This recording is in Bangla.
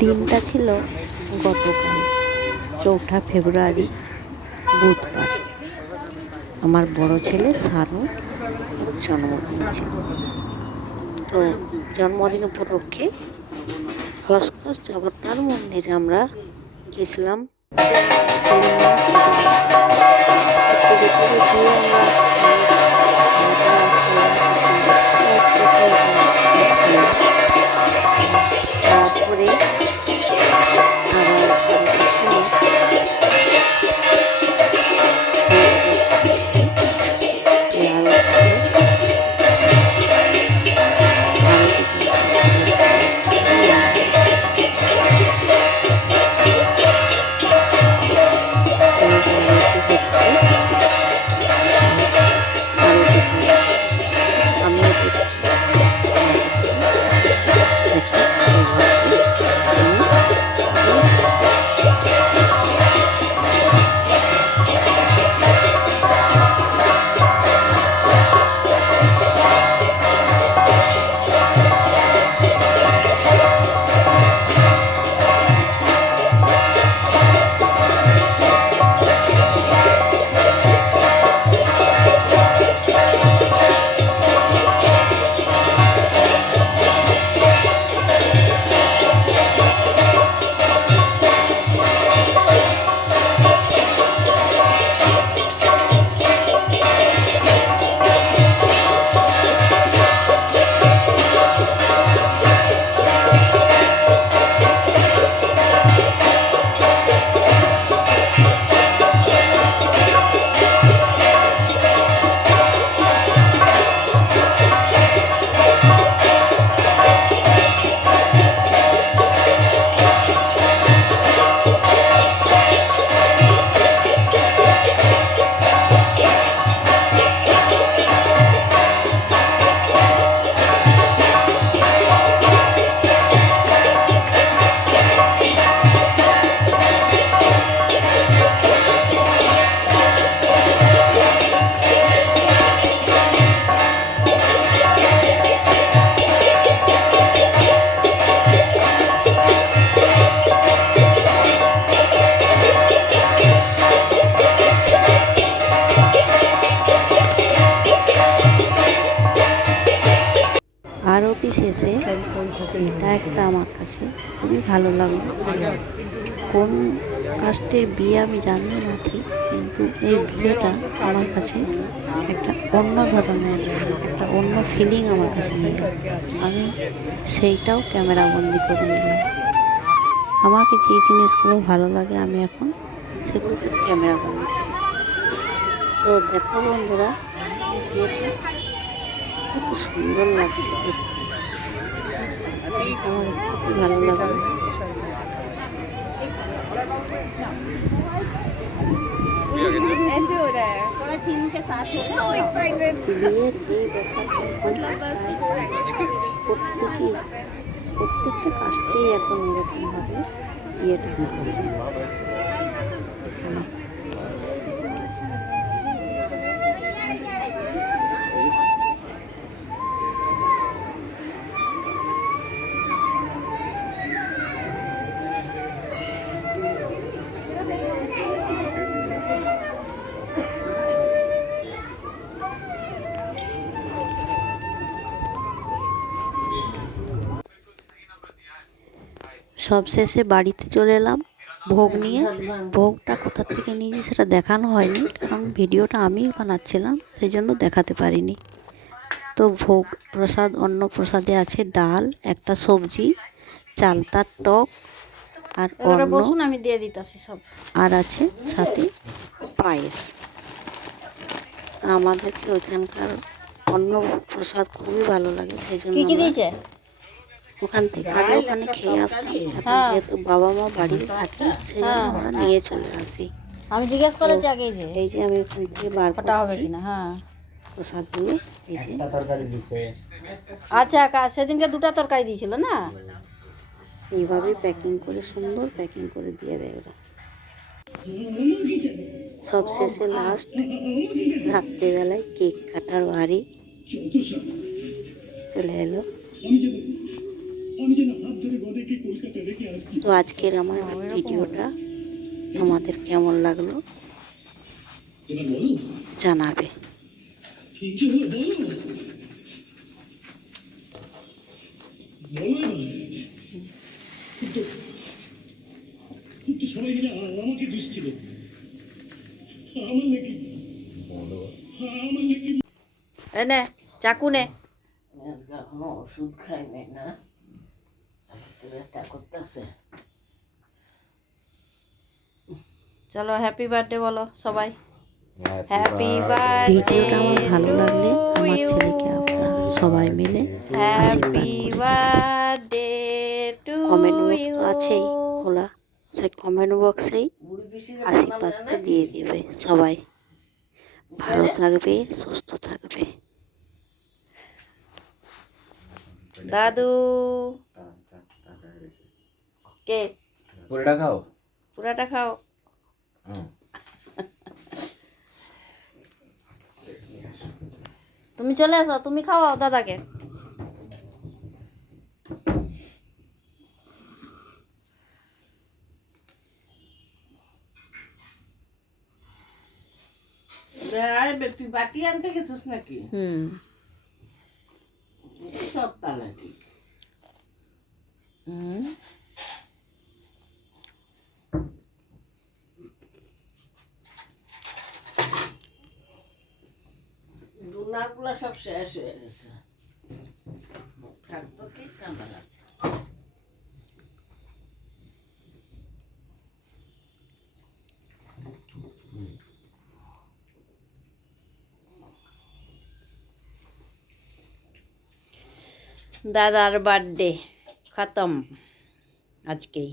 দিনটা ছিল গতকাল 4ঠা ফেব্রুয়ারি বুধবার। আমার বড় ছেলে সানুর জন্মদিন ছিল। তো জন্মদিন উপলক্ষে রসকস জগন্নাথ মন্দিরে আমরা গেছিলাম। তারপরে আরতি শেষে এটা একটা আমার কাছে খুবই ভালো লাগলো। কোন কাস্টের বিয়ে আমি জানি না ঠিক, কিন্তু এই বিয়েটা আমার কাছে একটা অন্য ধরনের, একটা অন্য ফিলিং আমার কাছে নিয়ে গেল। আমি সেইটাও ক্যামেরা বন্দি করে নিলাম। আমাকে যে জিনিসগুলো ভালো লাগে আমি এখন সেগুলোকে ক্যামেরা বন্দি করি। তো দেখো বন্ধুরা, বিয়েটা কত সুন্দর লাগছে দেখতে, আমার খুবই ভালো লাগলো। বিয়ের এই ব্যাপারটা প্রত্যেকটা কাস্টেই এখন এরকমভাবে বিয়েটা হচ্ছে এখানে। সবশেষে বাড়িতে চলে এলাম ভোগ নিয়ে। ভোগটা কোথা থেকে নিয়েছি সেটা দেখানো হয়নি, কারণ ভিডিওটা আমিই বানাচ্ছিলাম, সেই জন্য দেখাতে পারিনি। তো ভোগ প্রসাদ, অন্ন প্রসাদে আছে ডাল, একটা সবজি, চালতার টক আর অন্ন, আমি দিয়ে দিতেছি সব, আর আছে সাথে পায়েস। আমাদেরকে ওইখানকার অন্ন প্রসাদ খুবই ভালো লাগে, সেই জন্য ওখান থেকে আগে ওখানে খেয়ে আসতাম। এখন যেহেতু বাবা মা বাড়িতে থাকে, সেই জন্য আমরা নিয়ে চলে আসি। আমি জিজ্ঞেস করেছি আগে যে এই যে আমি ওখান থেকে বার হবে কিনা। হ্যাঁ, প্রসাদগুলো এই যে। আচ্ছা, সেদিনকে 2টা তরকারি দিয়েছিল না, এইভাবে প্যাকিং করে, সুন্দর প্যাকিং করে দিয়ে দেয় ওরা। সব শেষে লাস্ট রাত্রেবেলায় কেক কাটার বাড়ি চলে এলো। তো আজকের আমার ভিডিওটা তোমাদের কেমন লাগলো জানাবে। সবাই মিলে আমাকে দুষছিল আমার নাকি এনে চাকু নে। আজকে এখনো ওষুধ খাই নাই না, হাতে ব্যথা করতেছে। চলো হ্যাপি বার্থডে বলো সবাই। Happy birthday. ভিডিওটা আমার ভালো লাগলে আমার ছেলেকে আপনারা সবাই মিলে আশীর্বাদ হ্যাপি করে যাবেন। Birthday to comment box you. তো আছেই খোলা, সেই কমেন্ট বক্সেই বুড়ি পিসির আশীর্বাদটা দিয়ে দেবে সবাই। ভালো থাকবে, সুস্থ থাকবে। দাদু কে পুরোটা খাও। পুরাটা খাও। হুম। তুমি চলে আসো, তুমি খাওয়াও দাদাকে। আরে তুই বাটি আনতে গেছিস নাকি? সব তালাকি। দুনাগুলা সব শেষ হয়ে গেছে। থাকতো কি কামড়া। দাদার বার্থডে খতম আজকেই।